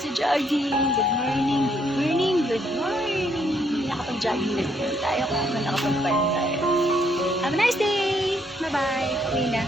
sa jogging. Good morning, good morning, good morning. Nakapag-jogging na din tayo kung nakapag-bike tayo. Have a nice day! Bye-bye! Pauwi na.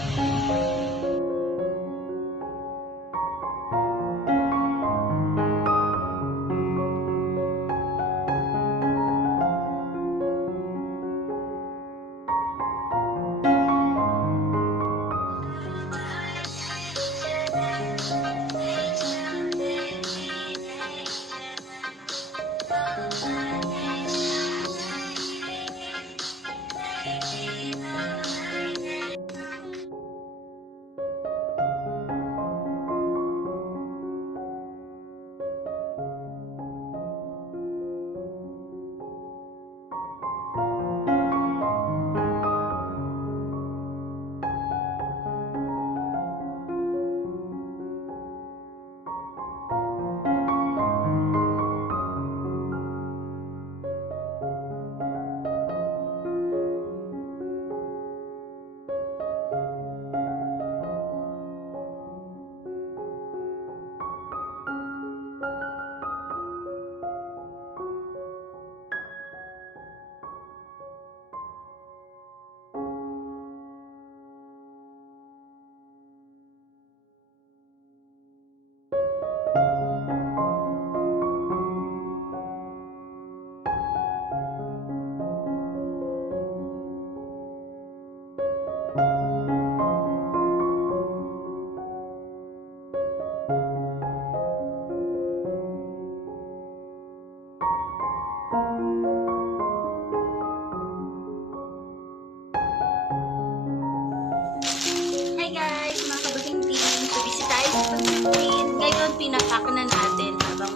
Hi guys, mga kabuting team. So, busy tayo sa pag-print. Ngayon, pinapak na natin habang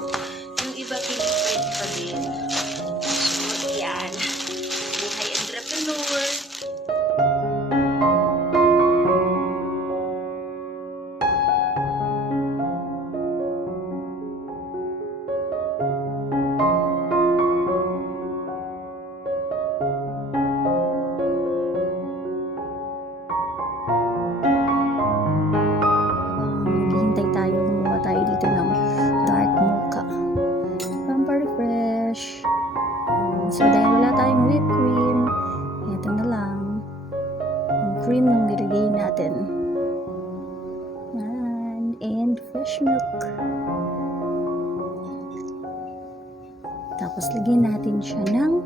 yung iba piniprint pa din. So, yan. Buhay entrepreneur. Naghihintay tayo, gumawa tayo dito ng dark mocha. Pamper refresh. So, dahil wala tayong whipped cream, ito na lang. Yung cream yung nilagay natin. And fresh milk. Tapos, lagyan natin siya ng